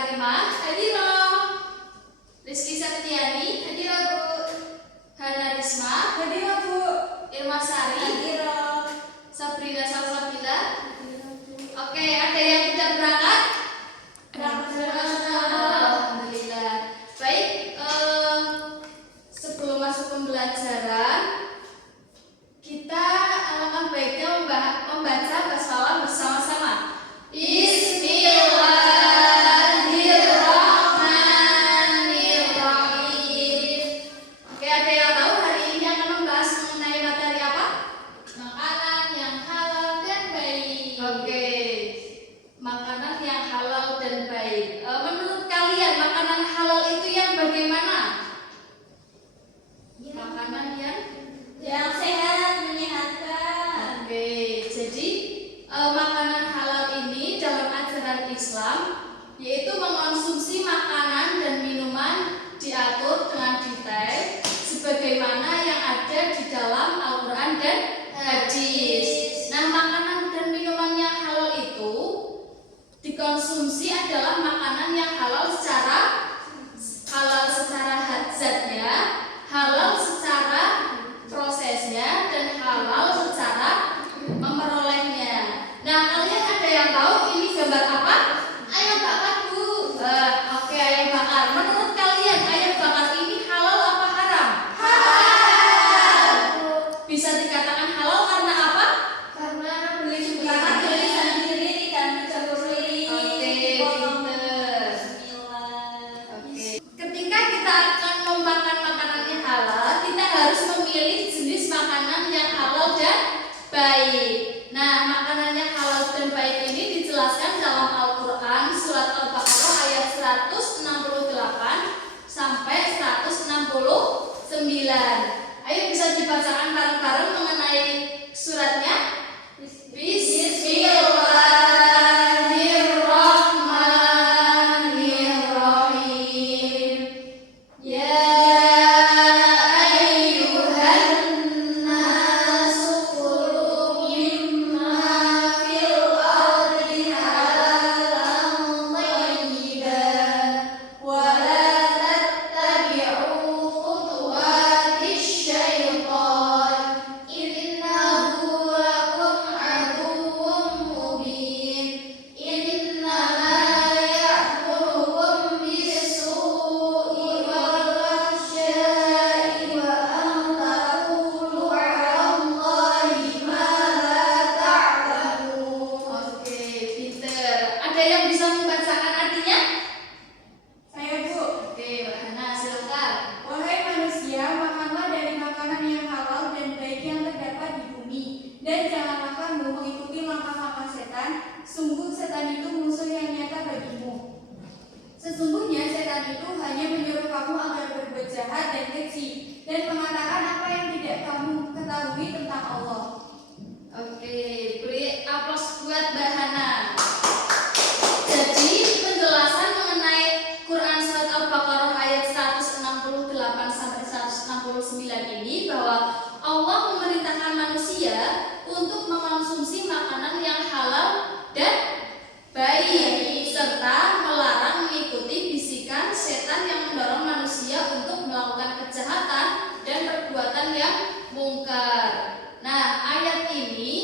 Karimah, hadiroh. Rizky Septiani, hadiroh Bu. Hana Risma, hadiroh Bu. Irma Sari, hadiroh. Sabrina Salsabila, hadiroh Bu. Oke, ada yang tidak berangkat? Alhamdulillah. Baik, sebelum masuk pembelajaran, kita alangkah baiknya membaca basmalah bersama-sama. Bismillahirrahmanirrahim. Oke, ada yang tahu hari ini akan membahas mengenai materi apa? Makanan yang halal dan baik. Oke, makanan yang halal dan baik. Menurut kalian makanan halal itu yang bagaimana? Makanan yang sehat, menyehatkan. Oke, jadi makanan halal ini dalam ajaran Islam yaitu mengonsumsi makanan dan minuman diatur dengan detail sebagaimana yang ada di dalam Al-Quran dan hadis. Nah, makanan dan minuman yang halal itu dikonsumsi adalah makanan yang halal secara zatnya, halal secara prosesnya, dan halal secara memperolehnya. Nah, kalian ada yang tahu ini gambar apa? Ayam bakar Bu. Oke, ayam bakar. Menurut kalian ayam bakar ini halal apa haram? Halal. Bisa dikatakan halal karena apa? Karena beli sendiri dan dicampuri. Oke, dipotong. pinter. Bismillah. Oke. Ketika kita akan memakan makanan yang halal, kita harus memilih jenis makanan yang halal dan baik. Nah, makanan yang halal dan baik ini dijelaskan dalam Al-Quran surat Al-Baqarah ayat 168 sampai 169. Ayo bisa dibacakan bareng-bareng mengenai suratnya. Bismillahirrahmanirrahim. Ya ayyuhan nasu kulu mimma fil ardi halalan thayyiban wa la tattabi'u khutuwatis syaitan innahu lakum aduwwun mubin. Innama ya'murukum bis-su'i wal fahsya'i wa an taqulu 'alallahi ma la ta'lamun. Oke, pinter. Ada yang bisa membacakan artinya? Saya Bu. Oke, Mbak Hana, silakan. Wahai manusia, makanlah dari makanan yang halal dan baik yang terdapat di bumi, dan janganlah kamu mengikuti langkah-langkah setan. Sungguh setan itu musuh yang nyata bagimu. Sesungguhnya setan itu hanya menyuruh kamu agar berbuat jahat dan keji, dan mengatakan apa yang tidak kamu ketahui tentang Allah. Oke, beri aplaus buat Mbak Hana. Jadi penjelasan mengenai Quran surat Al-Baqarah ayat 168 sampai 169 ini bahwa Allah memerintahkan manusia untuk mengonsumsi makanan yang halal dan baik serta melarang mengikuti bisikan setan yang mendorong manusia untuk melakukan kejahatan dan perbuatan yang mungkar. Nah, ayat ini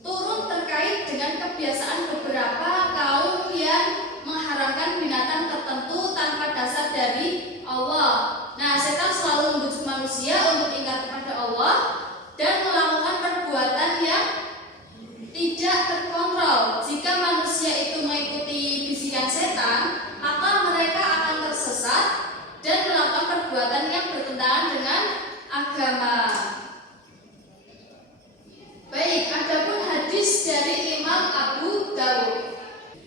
turun terkait dengan kebiasaan beberapa kaum yang mengharamkan binatang tertentu tanpa dasar dari Allah. Nah, setan selalu membujuk manusia untuk ingkar kepada Allah dan melakukan perbuatan yang tidak terkontrol. Jika manusia itu mengikuti bisikan setan, maka mereka akan tersesat dan melakukan perbuatan yang bertentangan dengan agama. Baik, adapun hadis dari Imam Abu Dawud.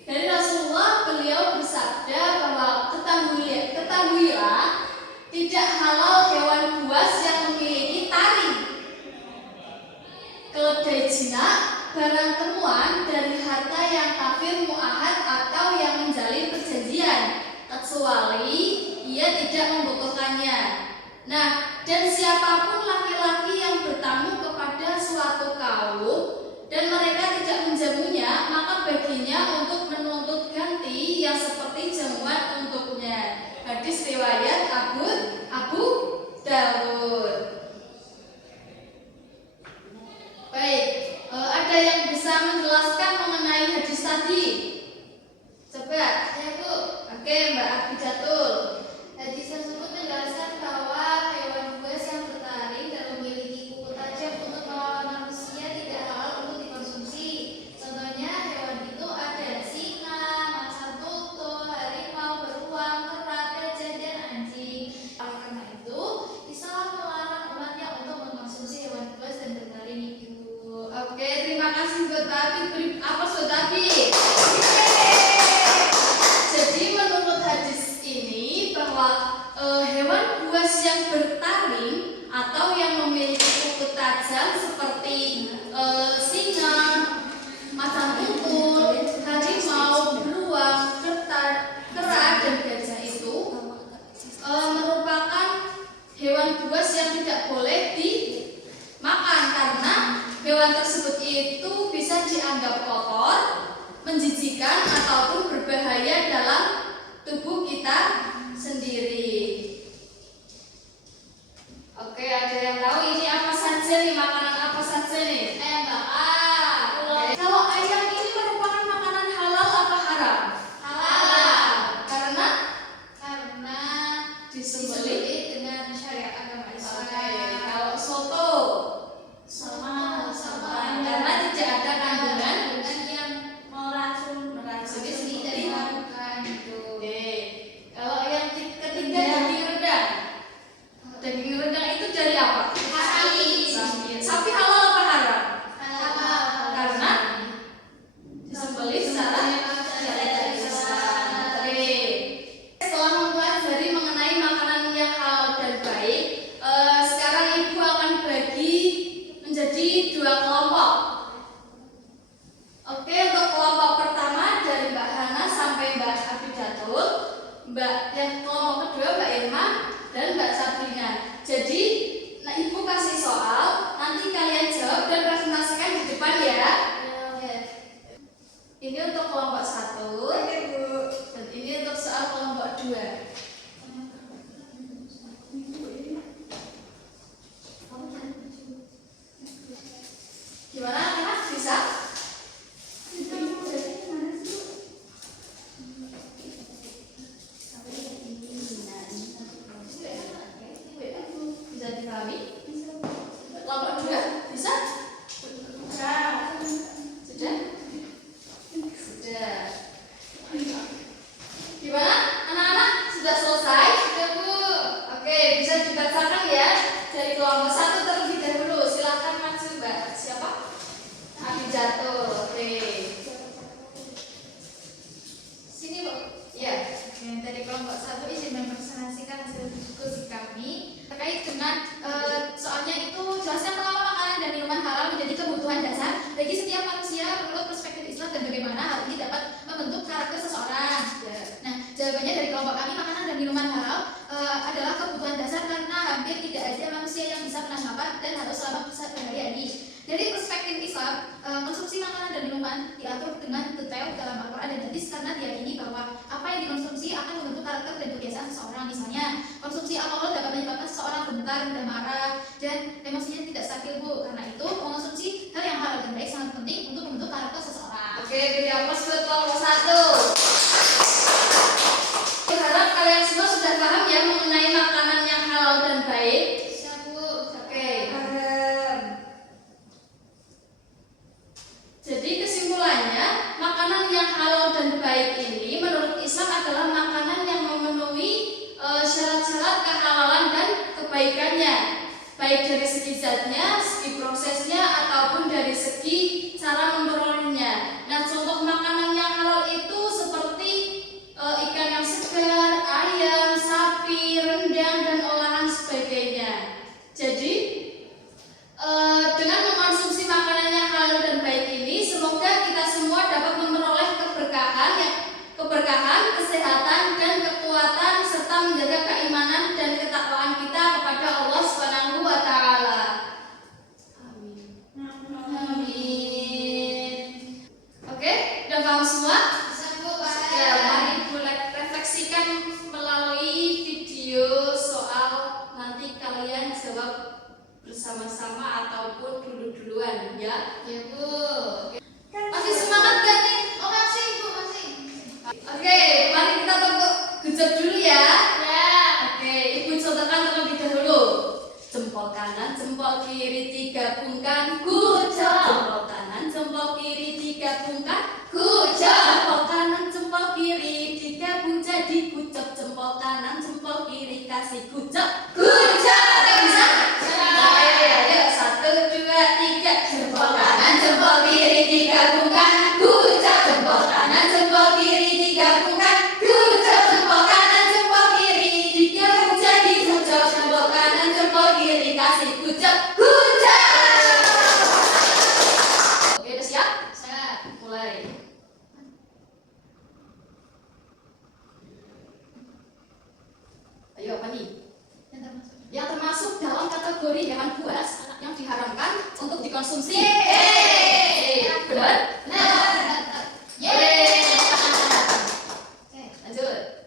Dari Rasulullah, beliau bersabda bahwa ketahuilah tidak halal hewan buas yang memiliki taring, keledai jinak, barang temuan dari harta yang kafir mu'ahad atau yang menjalin perjanjian, kecuali ia tidak membutuhkannya. Nah, dan siapapun laki-laki yang bertamu kepada suatu kaum dan mereka tidak menjamunya, maka baginya untuk menuntut ganti yang seperti jamu Mbak yang kelompok kedua Mbak Irma dan Mbak Sabrina. Jadi, nah Ibu kasih soal, nanti kalian jawab dan presentasikan di depan ya. Oke. Ini untuk kelompok 1. Oke, Bu. Dan ini untuk soal kelompok 2. Gimana anak bisa? Bisa dipahami? Kelompok 2 bisa? Sudah? Sudah. Gimana? Anak-anak sudah selesai? Sudah, Bu. Oke, bisa dibacakan ya dari kelompok 1 terlebih dahulu. Silakan maju, Mbak. Siapa? Abijatul. Oke. Sini, Bu. Iya. Dari kelompok 1 izin mempresentasikan hasil diskusi kami terkait dengan soalnya itu jelaskan mengapa makanan dan minuman halal menjadi kebutuhan dasar bagi setiap manusia menurut perspektif Islam dan bagaimana hal ini dapat membentuk karakter seseorang. Nah, jawabannya dari kelompok kami makanan dan minuman halal adalah kebutuhan dasar karena hampir tidak ada manusia yang bisa menahan lapar dan harus selamat sehari-hari. Dari perspektif Islam, konsumsi makanan dan minuman diatur dengan detail dalam Al-Quran dan hadis karena diyakini bahwa apa yang dikonsumsi akan membentuk karakter dan kebiasaan seseorang. Misalnya, konsumsi alkohol dapat menyebabkan seseorang bentar, mudah marah, dan emosinya tidak stabil, Bu. Karena itu, mengonsumsi hal yang halal dan baik sangat penting untuk membentuk karakter seseorang. Oke, beri aplaus buat kelompok 1. Berharap kalian semua sudah paham ya mengenai makanan yang halal dan baik. Siap, Bu. Oke. Jadi kesimpulannya, makanan yang halal dan baik ini menurut Islam adalah makanan yang memenuhi syarat-syarat kehalalan dan kebaikannya, baik dari segi zatnya, segi prosesnya, ataupun dari segi cara memperolehnya. Nah, contoh makanan yang halal itu seperti ikan yang segar, ayam, sapi, rendang, dan olahan sebagainya. Jadi, dengan mengkonsumsi makanan yang halal dan baik ini, semoga kita semua dapat memperoleh keberkahan, kesehatan, dan kekuatan serta menjaga keimanan dan ketakwaan kita kepada Allah Subhanahu wa taala. Amin. Amin. Oke, udah paham semua? Siap, Bu. Ya, mari mulai refleksikan melalui video soal, nanti kalian jawab bersama-sama ataupun dulu-duluan ya. Ya, Bu. Masih semangat gak nih? Oh, masih, Bu, masih. Oke, mari kita tepuk gejap dulu ya. Ya. Oke, Ibu contohkan terlebih dahulu. Jempol kanan, jempol kiri digabungkan, gujap. Jempol kanan, jempol kiri digabungkan, gujap. Jempol kanan, jempol kiri digabung jadi gujap. Jempol kanan, jempol kiri kasih gujap. Gujap. Bisa? Ayo, 1, 2, 3. Jempol kanan, jempol kiri digabungkan, gujap. Jempol kanan, jempol kiri digabungkan, gujap. Jempol kanan, jempol kiri digabung jadi gujap. Jempol kanan, jempol kiri kasih gujap. Gujap. Oke, udah siap? Siap. Mulai. Ayo, apa nih? Yang termasuk dalam kategori hewan buas yang diharamkan untuk dikonsumsi. Benar? Oke. Lanjut.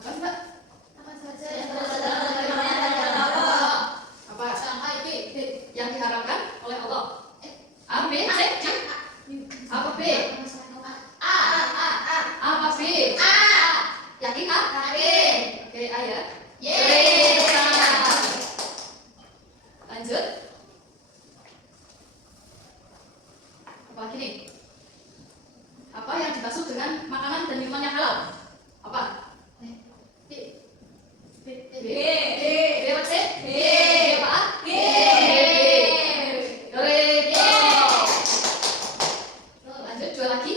Apa sih, Mbak? Apa saja yang Apa? A, B, B. Yang diharamkan oleh Allah. A, B, C, C. Apa B? Apa B? Yakin A? Oke, A ya. Yeay. Lanjut. Apa lagi nih? Apa yang dimaksud dengan makanan dan minuman yang halal? Apa? B. B. B. B apa C? B apa A? B. B. Lanjut, 2 lagi.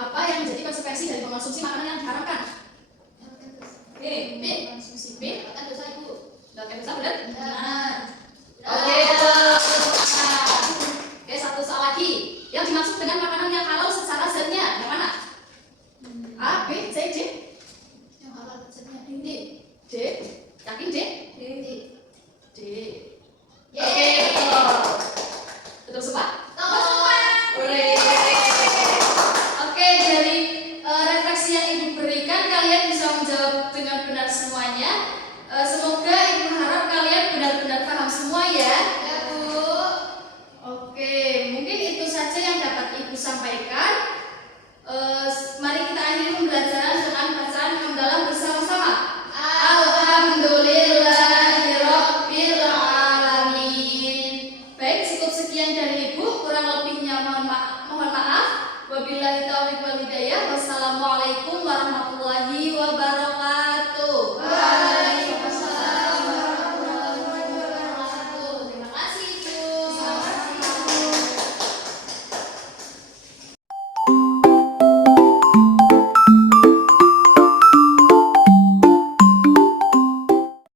Apa yang menjadi konsekuensi dari mengonsumsi makanan yang diharamkan? B. B. Konsumsi. B. Kan dosa, Ibu. Doakan dosa benar? Benar. Oke.